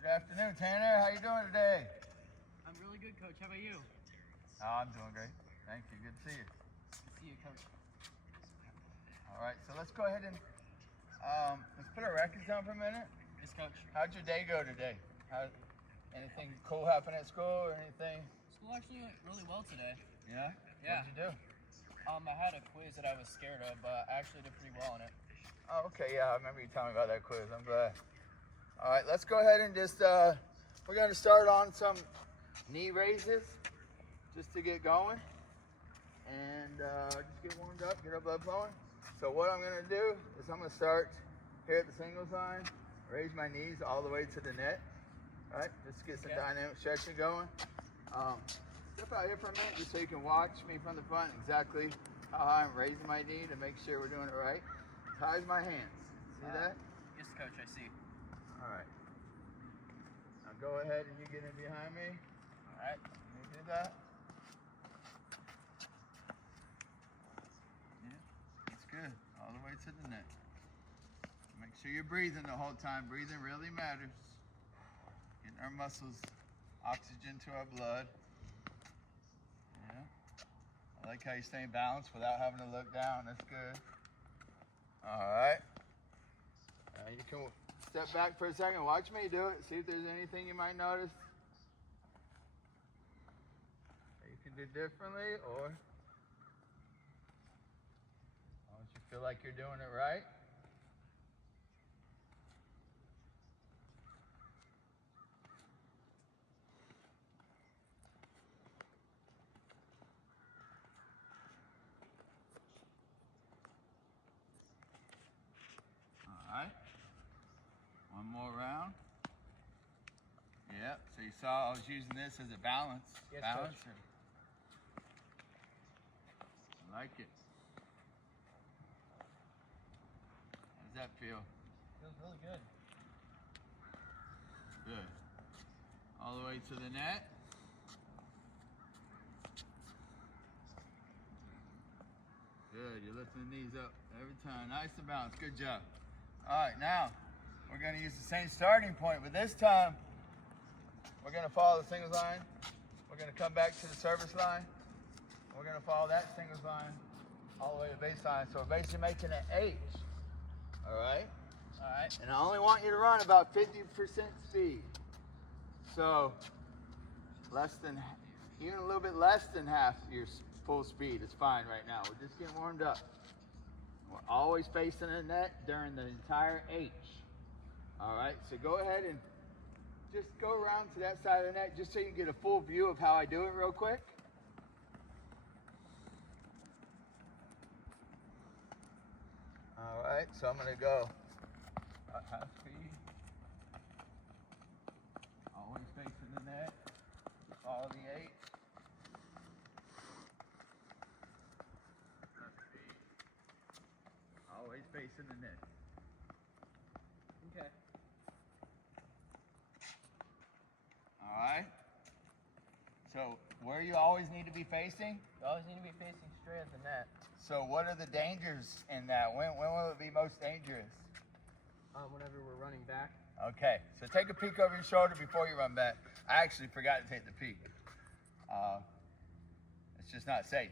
Good afternoon, Tanner. How you doing today? I'm really good, Coach. How about you? Oh, I'm doing great. Thank you. Good to see you. Good to see you, Coach. All right, so let's go ahead and let's put our records down for a minute. Yes, Coach. How'd your day go today? Anything cool happen at school or anything? School actually went really well today. Yeah? Yeah. What'd you do? I had a quiz that I was scared of, but I actually did pretty well on it. Oh, okay. Yeah, I remember you telling me about that quiz. I'm glad. All right, let's go ahead and just, we're going to start on some knee raises just to get going. And just get warmed up, get our blood flowing. So what I'm going to do is I'm going to start here at the singles line, raise my knees all the way to the net. All right, just get some dynamic stretching going. Step out here for a minute just so you can watch me from the front exactly how high I'm raising my knee to make sure we're doing it right. As high as my hands. See that? Yes, Coach, I see. All right. Now go ahead and you get in behind me. All right. Let me do that. Yeah, that's good. All the way to the neck. Make sure you're breathing the whole time. Breathing really matters. Getting our muscles oxygen to our blood. Yeah. I like how you're staying balanced without having to look down. That's good. All right. Now you can step back for a second. Watch me do it. See if there's anything you might notice that you can do differently, or as long as you feel like you're doing it right. All right. One more round. Yep. So you saw I was using this as a balance. Yes, balance. Coach. I like it. How does that feel? Feels really good. Good. All the way to the net. Good. You're lifting the knees up every time. Nice and balanced. Good job. All right, now we're going to use the same starting point, but this time we're going to follow the singles line. We're going to come back to the service line. We're going to follow that singles line all the way to the baseline. So we're basically making an H. All right? All right. And I only want you to run about 50% speed. So less than, even a little bit less than half your full speed is fine right now. We're just getting warmed up. We're always facing the net during the entire H. All right, so go ahead and just go around to that side of the net just so you can get a full view of how I do it real quick. All right, so I'm gonna go half speed. Always facing the net. Follow the H. Always facing the net. Okay. All right. So where you always need to be facing? You always need to be facing straight at the net. So what are the dangers in that? When will it be most dangerous? Whenever we're running back. Okay, so take a peek over your shoulder before you run back. I actually forgot to take the peek. It's just not safe.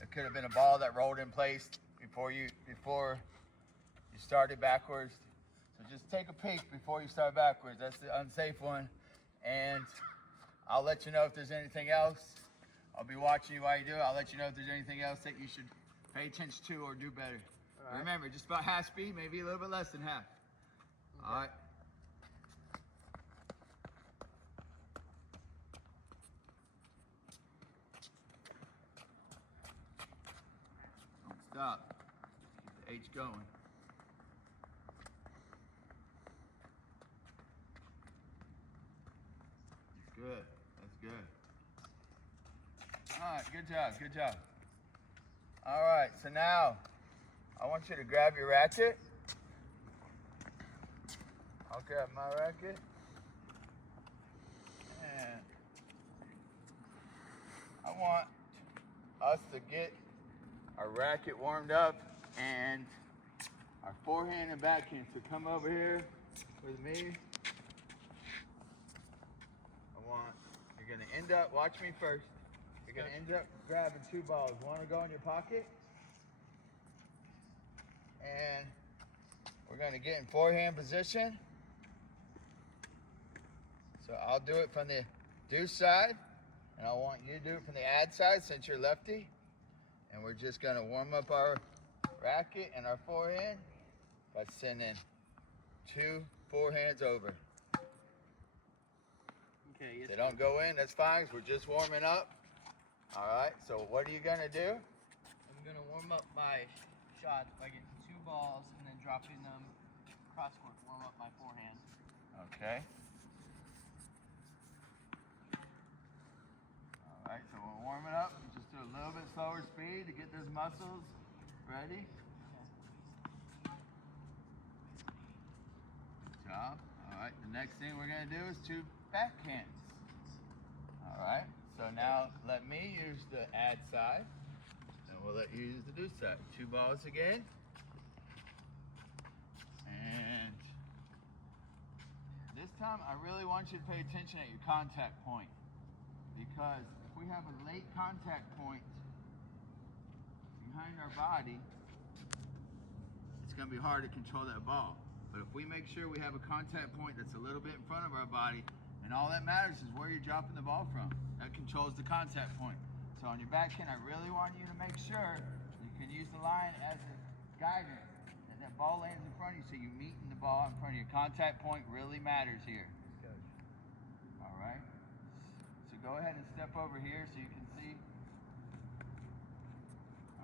It could have been a ball that rolled in place before you started backwards. So just take a peek before you start backwards. That's the unsafe one. And I'll let you know if there's anything else. I'll be watching you while you do it. I'll let you know if there's anything else that you should pay attention to or do better. All right. Remember, just about half speed, maybe a little bit less than half. Okay. All right. Don't stop. Keep the H going. That's good. That's good. All right, good job, good job. All right, so now I want you to grab your racket. I'll grab my racket. And I want us to get our racket warmed up and our forehand and backhand. So come over here with me. you're gonna end up, watch me first. You're gonna end up grabbing 2 balls. One will go in your pocket. And we're gonna get in forehand position. So I'll do it from the deuce side, and I want you to do it from the ad side since you're lefty. And we're just gonna warm up our racket and our forehand by sending 2 forehands over. Okay, yes. They don't go in, that's fine, 'cause we're just warming up. All right, so what are you gonna do? I'm gonna warm up my shot by getting 2 balls and then dropping them cross court to warm up my forehand. Okay. All right, so we're warming up. Just do a little bit slower speed to get those muscles ready. Good job. All right, the next thing we're gonna do is 2 backhands. All right, so now let me use the ad side, and we'll let you use the deuce side. 2 balls again. And this time, I really want you to pay attention at your contact point, because if we have a late contact point behind our body, it's going to be hard to control that ball. But if we make sure we have a contact point that's a little bit in front of our body, and all that matters is where you're dropping the ball from, that controls the contact point. So on your backhand, I really want you to make sure you can use the line as a guidance. That ball lands in front of you, so you're meeting the ball in front of you. Contact point really matters here. All right. So go ahead and step over here so you can see.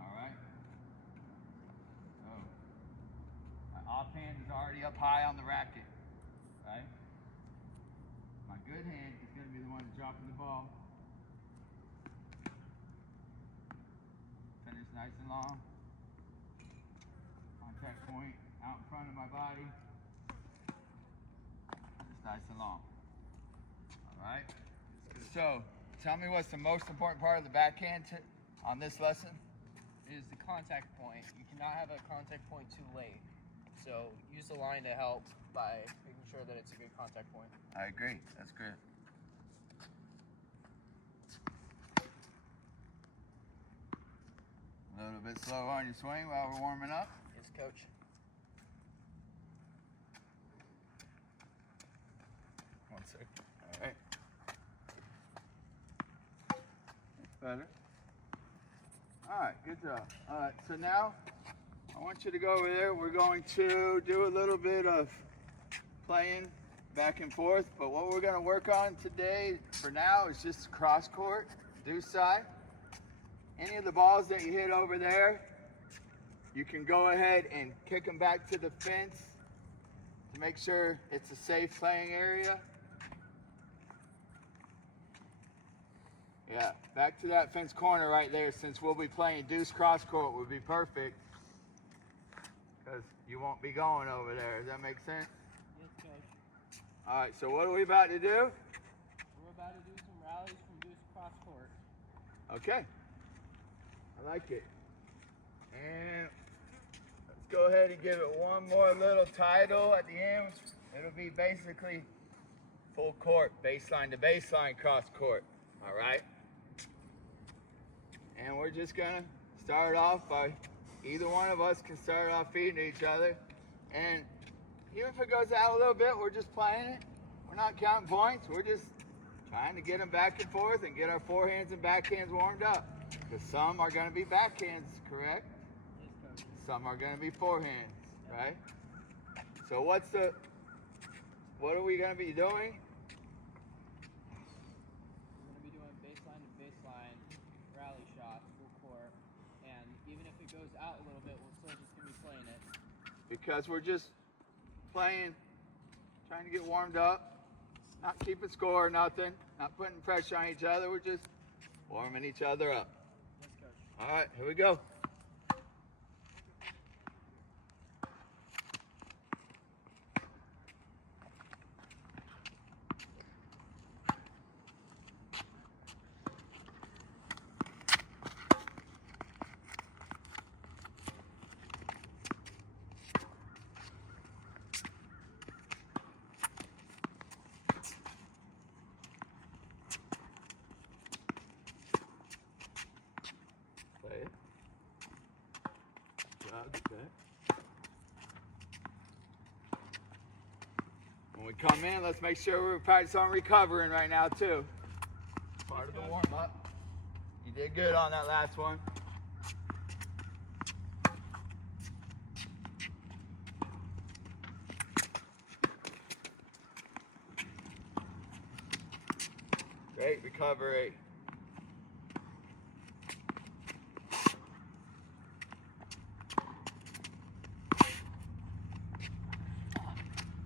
All right. So my offhand is already up high on the racket. Right. My good hand is going to be the one dropping the ball. Finish nice and long. Contact point out in front of my body. Just nice and long. All right. So, tell me what's the most important part of the backhand on this lesson? Is the contact point. You cannot have a contact point too late. So use the line to help by making sure that it's a good contact point. I agree. That's good. A little bit slower on your swing while we're warming up. Yes, coach. One second. All right. Better. All right, good job. All right, so now I want you to go over there. We're going to do a little bit of playing back and forth, but what we're going to work on today for now is just cross court, deuce side. Any of the balls that you hit over there, you can go ahead and kick them back to the fence to make sure it's a safe playing area. Yeah, back to that fence corner right there, since we'll be playing deuce cross court would be perfect, because you won't be going over there. Does that make sense? Yes, coach. All right, so what are we about to do? We're about to do some rallies from deuce cross court. Okay, I like it. And let's go ahead and give it one more little title at the end. It'll be basically full court, baseline to baseline cross court. All right. And we're just gonna start off by, either one of us can start off feeding each other. And even if it goes out a little bit, we're just playing it. We're not counting points. We're just trying to get them back and forth and get our forehands and backhands warmed up. Because some are gonna be backhands, correct? Yes, coach. Some are gonna be forehands, right? So what are we gonna be doing? Baseline to baseline, rally shots, full court, and even if it goes out a little bit, we're still just going to be playing it. Because we're just playing, trying to get warmed up, not keeping score or nothing, not putting pressure on each other, we're just warming each other up. Yes, coach. All right, here we go. Okay. When we come in, let's make sure we're practicing on recovering right now too. Part of the warm up. You did good on that last one. Great recovery.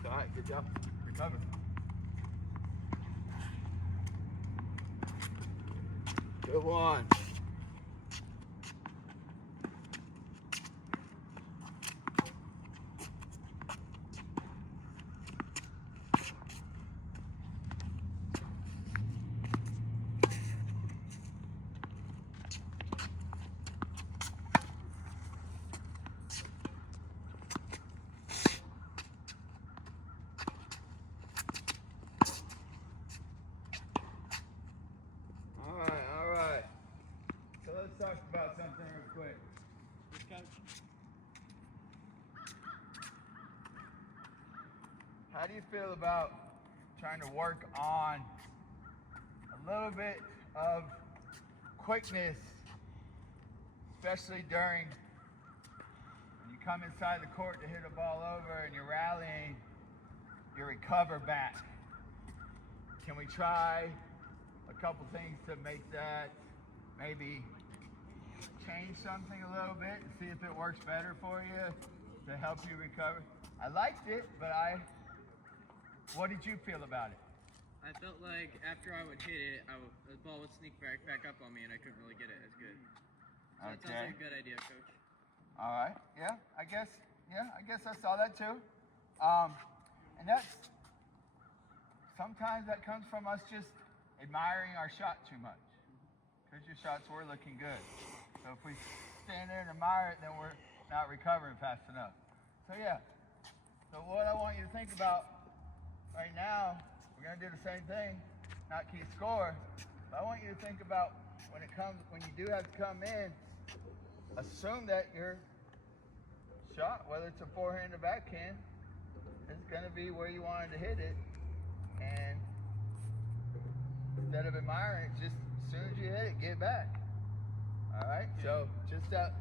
All right, good job. Recover. Good one. All right. So let's talk about something real quick. Yes, coach. How do you feel about trying to work on a little bit of quickness, especially during when you come inside the court to hit a ball over and you're rallying, you recover back? Can we try a couple things to make that maybe change something a little bit and see if it works better for you to help you recover? I liked it, but what did you feel about it? I felt like after I would hit it, the ball would sneak back up on me, and I couldn't really get it as good. So that sounds like a good idea, coach. All right. Yeah, I guess I saw that too. And that's sometimes that comes from us just admiring our shot too much, because your shots were looking good. So if we stand there and admire it, then we're not recovering fast enough. So yeah. So what I want you to think about right now, we're gonna do the same thing, not keep score. But I want you to think about when you do have to come in, assume that your shot, whether it's a forehand or backhand, is gonna be where you wanted to hit it. And instead of admiring it, just as soon as you hit it, get back. All right. So just that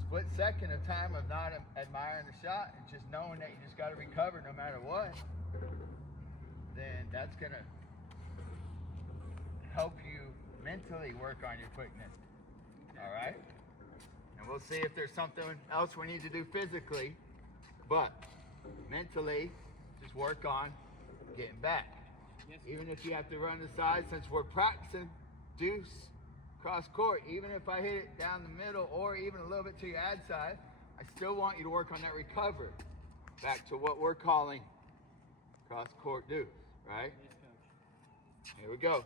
split second of time of not admiring the shot and just knowing that you just got to recover no matter what, then that's going to help you mentally work on your quickness. All right? And we'll see if there's something else we need to do physically, but mentally, just work on getting back. Yes. Even if you have to run the side, since we're practicing deuce cross court, even if I hit it down the middle or even a little bit to your ad side, I still want you to work on that recovery. Back to what we're calling cross court deuce, right? Yes, coach. Here we go.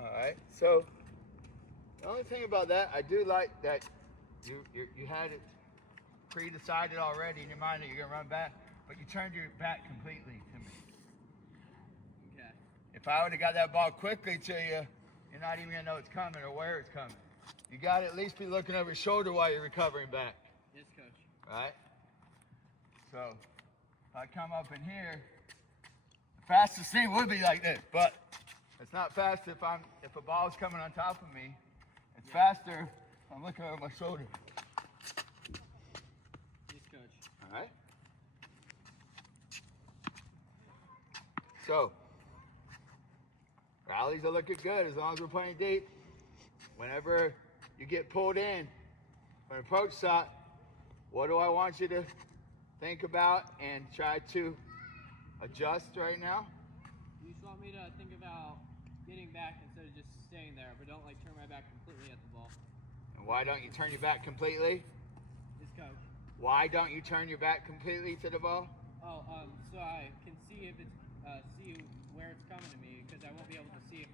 All right, so the only thing about that, I do like that you had it pre-decided already in your mind that you're gonna run back, but you turned your back completely to me. Okay. If I would have got that ball quickly to you, you're not even gonna know it's coming or where it's coming. You gotta at least be looking over your shoulder while you're recovering back, Yes, coach. right? So if I come up in here, the fastest thing would be like this, but it's not fast if a ball's coming on top of me. It's faster if I'm looking over my shoulder. Yes, coach. All right. So rallies are looking good as long as we're playing deep. Whenever you get pulled in for an approach shot, what do I want you to think about and try to adjust right now? You just want me to think about getting back instead of just staying there, but don't turn my back completely at the ball. And why don't you turn your back completely? Yes, coach. Why don't you turn your back completely to the ball? Oh, so I can see if it's see where it's coming to me, because I won't be able to see if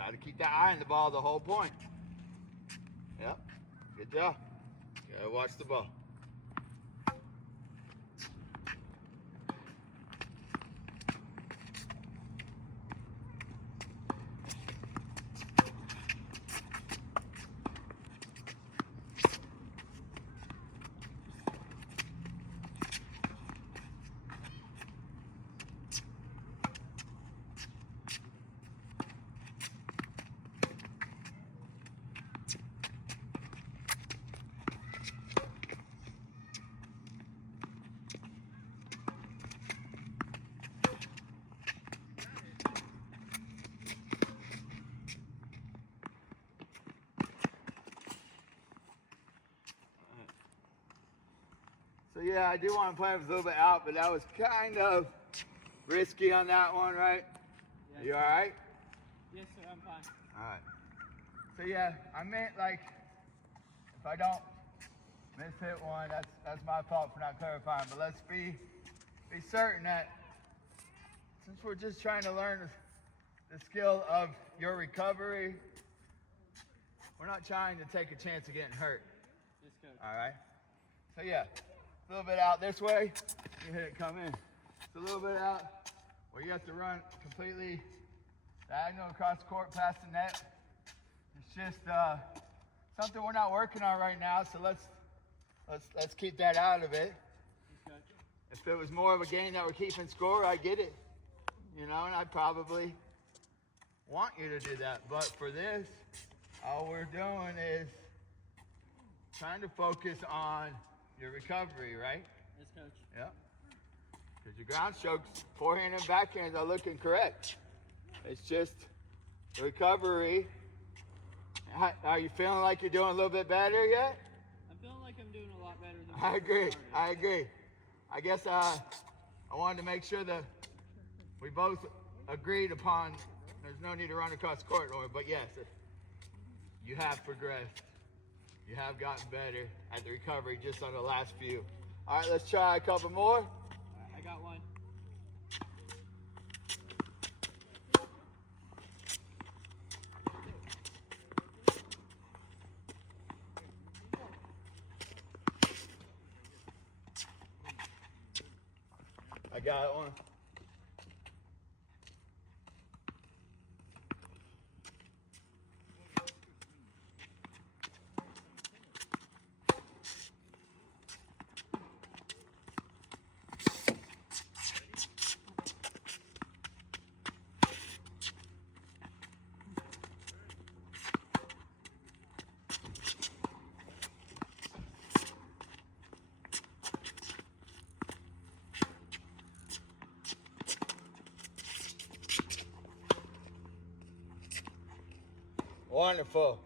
got to keep that eye on the ball the whole point. Yep. Good job. Gotta watch the ball. So yeah, I do want to play him a little bit out, but that was kind of risky on that one, right? Yes, You all right? Yes, sir, I'm fine. All right. So yeah, I meant like if I don't miss hit one, that's my fault for not clarifying. But let's be certain that since we're just trying to learn the skill of your recovery, we're not trying to take a chance of getting hurt. Yes, coach. All right. So yeah, a little bit out this way, you hit it come in. It's a little bit out where you have to run completely diagonal across the court past the net. It's just something we're not working on right now, so let's keep that out of it. Yes, coach. If it was more of a game that we're keeping score, I get it. You know, and I'd probably want you to do that. But for this, all we're doing is trying to focus on your recovery, right? Yes, coach. Yep. Because your ground strokes, forehand and backhand are looking correct. It's just the recovery. Are you feeling like you're doing a little bit better yet? I'm feeling like I'm doing a lot better than I agree. I agree. I guess I wanted to make sure that we both agreed upon there's no need to run across the court, but yes, you have progressed. You have gotten better at the recovery just on the last few. All right, let's try a couple more. I got one. I got one. Wonderful.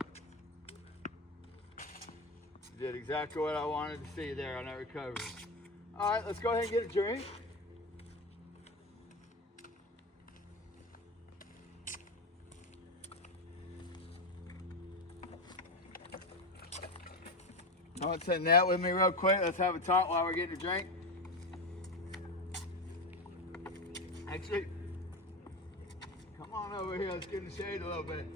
You did exactly what I wanted to see there on that recovery. All right, let's go ahead and get a drink. I want to sit in that with me real quick. Let's have a talk while we're getting a drink. Actually, come on over here. Let's get in the shade a little bit.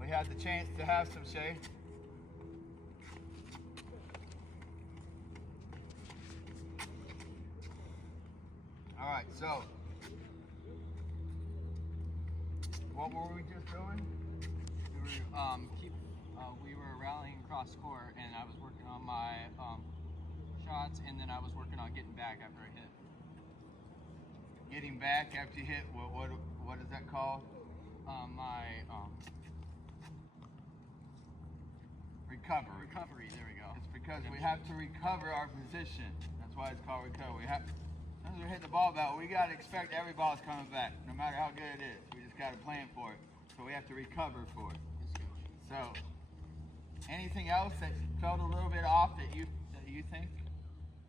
We had the chance to have some shade. All right, so what were we just doing? We were rallying across court, and I was working on my shots, and then I was working on getting back after I hit. Getting back after you hit, what is that called? Recovery. Recovery, there we go. It's because we have to recover our position. That's why it's called recovery. As soon as we hit the ball back, we got to expect every ball's coming back, no matter how good it is. We just got to plan for it. So we have to recover for it. So, anything else that felt a little bit off that you think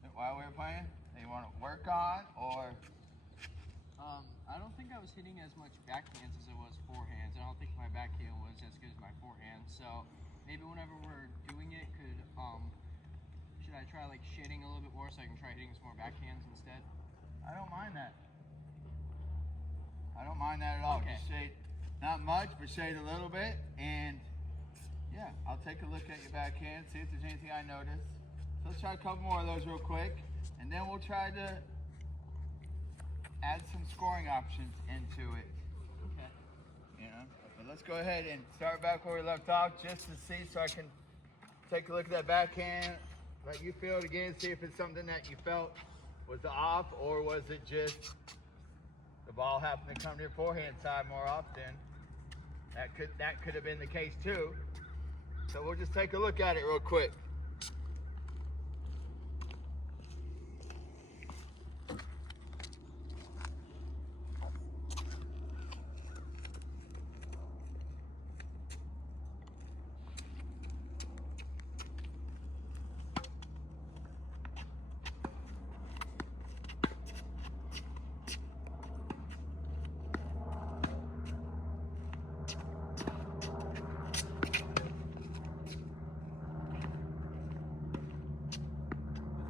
that while we were playing that you want to work on, or? I don't think I was hitting as much backhands as it was forehands. I don't think my backhand was as good as my forehand. So maybe whenever we're doing it, should I try like shading a little bit more so I can try hitting some more backhands instead? I don't mind that. I I don't mind that at all. Okay. Just shade, not much, but shade a little bit. And yeah, I'll take a look at your backhand, see if there's anything I notice. So let's try a couple more of those real quick. And then we'll try to add some scoring options into it. Okay. You know, but let's go ahead and start back where we left off just to see, so I can take a look at that backhand, let you feel it again, see if it's something that you felt was off, or was it just the ball happened to come to your forehand side more often. That could have been the case too. So we'll just take a look at it real quick.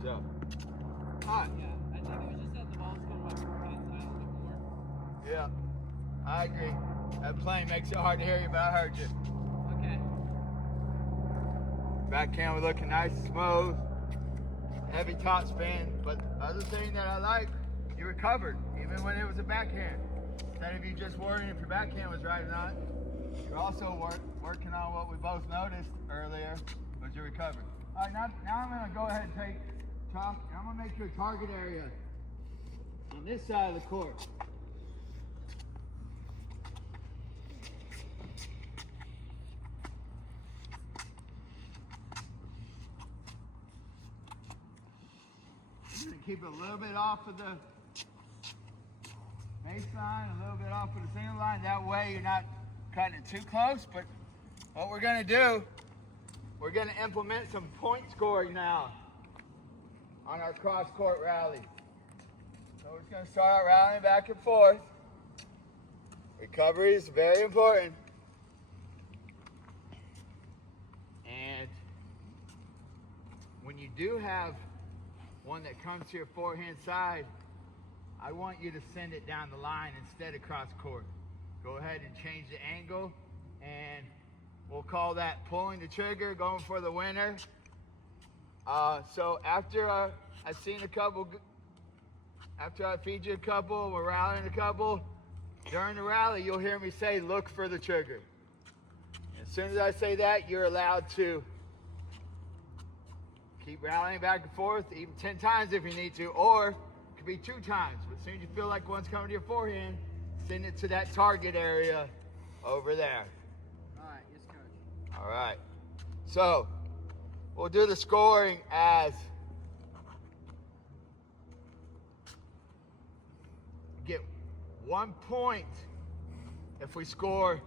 Good job. All right. Yeah, I think it was just that the ball was going my forehand side a little bit more. Yeah, I agree. That plane makes it hard to hear you, but I heard you. Okay. Backhand was looking nice and smooth. Heavy top spin. But the other thing that I like, you recovered, even when it was a backhand. Instead of you just worrying if your backhand was right or not, you're also working on what we both noticed earlier, was your recovery. All right, now I'm going to go ahead and take chalk, and I'm going to make you a target area on this side of the court. I'm going to keep it a little bit off of the baseline, a little bit off of the single line. That way you're not cutting it too close. But what we're going to do, we're going to implement some point scoring now on our cross-court rally. So we're just going to start out rallying back and forth. Recovery is very important. And when you do have one that comes to your forehand side, I want you to send it down the line instead of cross court. Go ahead and change the angle, and we'll call that pulling the trigger, going for the winner. So after I feed you a couple, we're rallying a couple, during the rally you'll hear me say, look for the trigger. As soon as I say that, you're allowed to keep rallying back and forth, even 10 times if you need to, or it could be 2 times. But as soon as you feel like one's coming to your forehand, send it to that target area over there. All right, yes, coach. All right. So we'll do the scoring as get 1 point if we score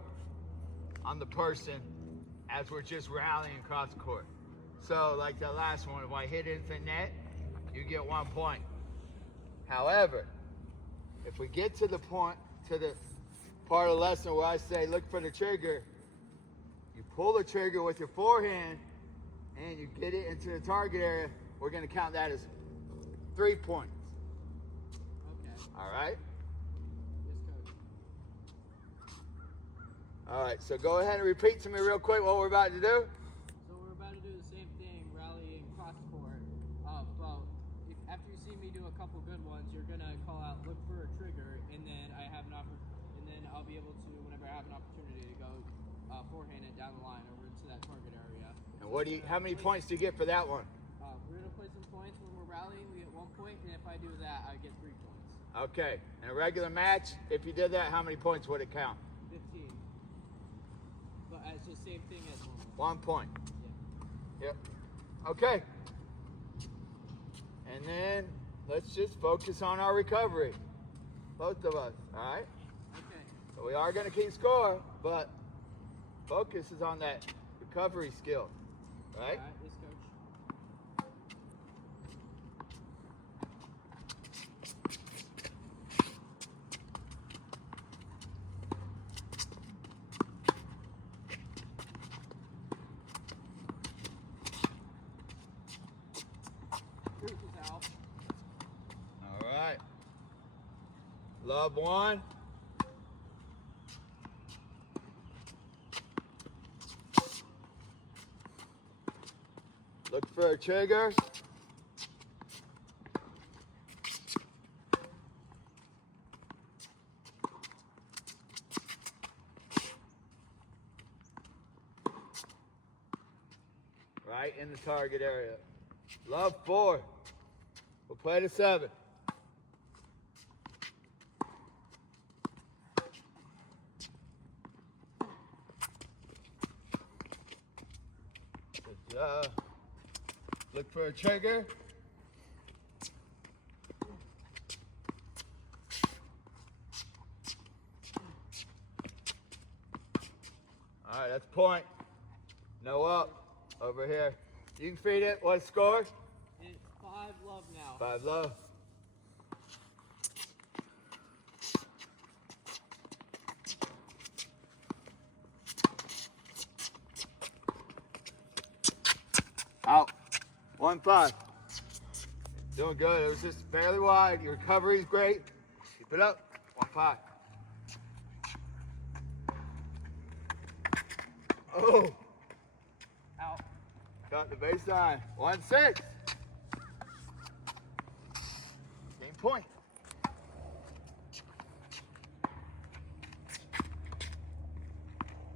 on the person as we're just rallying across the court. So like that last one, if I hit it into the net, you get 1 point. However, if we get to the point, to the part of the lesson where I say look for the trigger, you pull the trigger with your forehand and you get it into the target area, we're going to count that as 3 points. Okay. All right? Yes, coach. All right, so go ahead and repeat to me real quick what we're about to do. So we're about to do the same thing, rallying cross court. But after you see me do a couple good ones, you're gonna call out, look for a trigger, and then I'll be able to, whenever I have an opportunity, to go forehand it down the line over into that target area. And how many points do you get for that one? We're gonna play some points when we're rallying. We get 1 point, and if I do that, I get 3 points. Okay. In a regular match, if you did that, how many points would it count? 15. But it's the same thing as normal. 1 point. Yeah. Yep. Okay. And then let's just focus on our recovery. Both of us, all right? Okay. So we are going to keep score, but focus is on that recovery skill, right? All right, yes, coach. Truth is out. All right. Love 1. Look for a trigger. Right in the target area. Love 4. We'll play to 7. Good job. Look for a trigger. All right, that's point. No up over here. You can feed it. What score? It's 5 love now. 5 love. Out. 1-5. Doing good. It was just barely wide. Your recovery is great. Keep it up. 1-5. Oh. Out. Got the baseline. 1-6. Game point.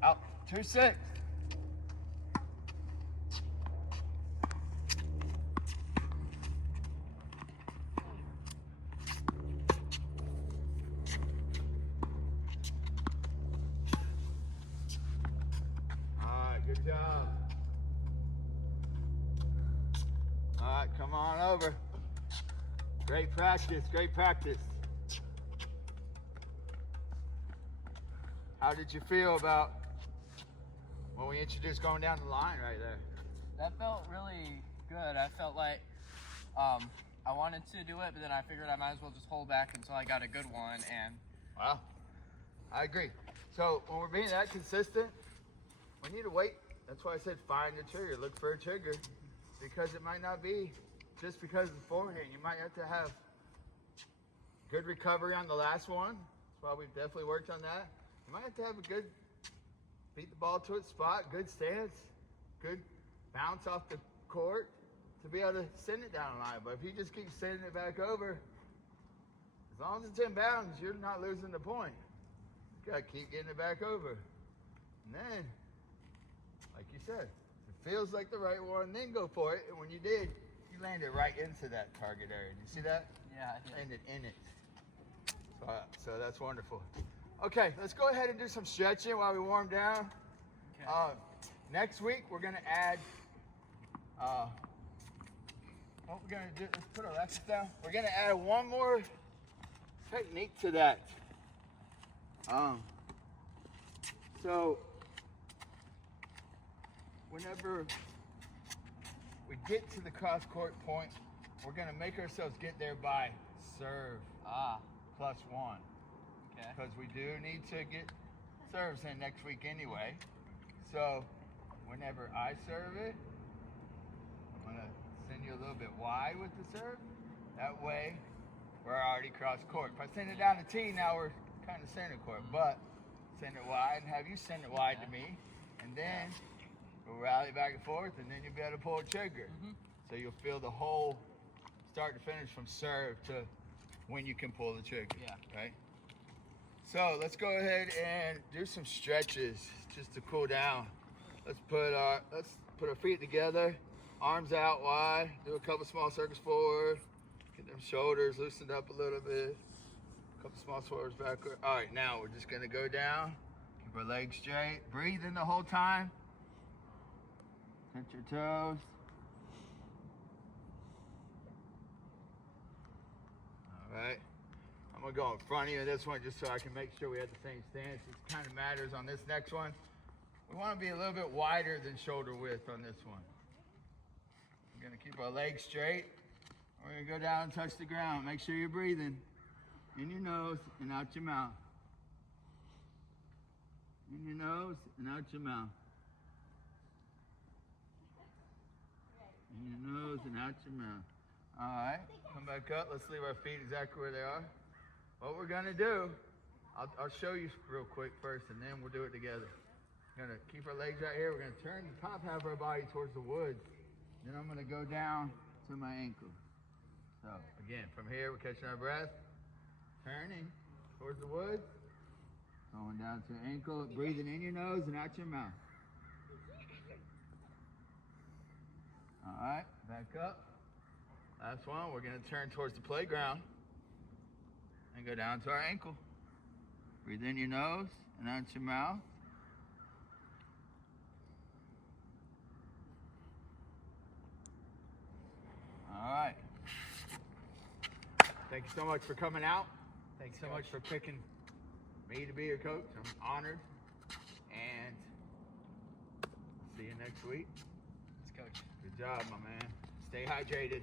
Out. 2-6. Good job. All right, come on over. Great practice, great practice. How did you feel about when we introduced going down the line right there? That felt really good. I felt like I wanted to do it, but then I figured I might as well just hold back until I got a good one. And wow, I agree. So when we're being that consistent, we need to wait. That's why I said find a trigger, look for a trigger, because it might not be just because of the forehand. You might have to have good recovery on the last one. That's why we've definitely worked on that. You might have to have a good, beat the ball to its spot, good stance, good bounce off the court to be able to send it down the line. But if you just keep sending it back over, as long as it's in bounds, you're not losing the point. You gotta keep getting it back over. And then, like you said, if it feels like the right one, then go for it. And when you did, you landed right into that target area. Did you see that? yeah, I did. Landed in it. So that's wonderful. Okay, let's go ahead and do some stretching while we warm down. Okay. Next week, we're going to add, what we're going to do, let's put our legs down. We're going to add one more technique to that. So, whenever we get to the cross-court point, we're going to make ourselves get there by serve +1. Okay. Because we do need to get serves in next week anyway. So whenever I serve it, I'm going to send you a little bit wide with the serve. That way, we're already cross-court. If I send it down to T, now we're kind of center court. But send it wide and have you send it wide to me. And then we'll rally back and forth, and then you'll be able to pull a trigger. So you'll feel the whole start to finish from serve to when you can pull the trigger. Yeah. Right? So let's go ahead and do some stretches just to cool down. Let's put our feet together, arms out wide, do a couple small circles forward, get them shoulders loosened up a little bit, a couple small swerves backward. All right, now we're just gonna go down, keep our legs straight, breathe in the whole time, touch your toes. All right. I'm gonna go in front of you in this one just so I can make sure we have the same stance. It kind of matters on this next one. We want to be a little bit wider than shoulder width on this one. We're gonna keep our legs straight. We're gonna go down and touch the ground. Make sure you're breathing in your nose and out your mouth. In your nose and out your mouth. In your nose and out your mouth. All right, come back up. Let's leave our feet exactly where they are. What we're gonna do, I'll show you real quick first, and then we'll do it together. We're gonna keep our legs right here. We're gonna turn the top half of our body towards the woods. Then I'm gonna go down to my ankle. So again, from here we're catching our breath, turning towards the woods, going down to your ankle, breathing in your nose and out your mouth. All right, back up. Last one, we're gonna turn towards the playground and go down to our ankle. Breathe in your nose and out your mouth. All right. Thank you so much for coming out. Thank you so much for picking me to be your coach. I'm honored. And see you next week. Let's coach. Good job, my man. Stay hydrated.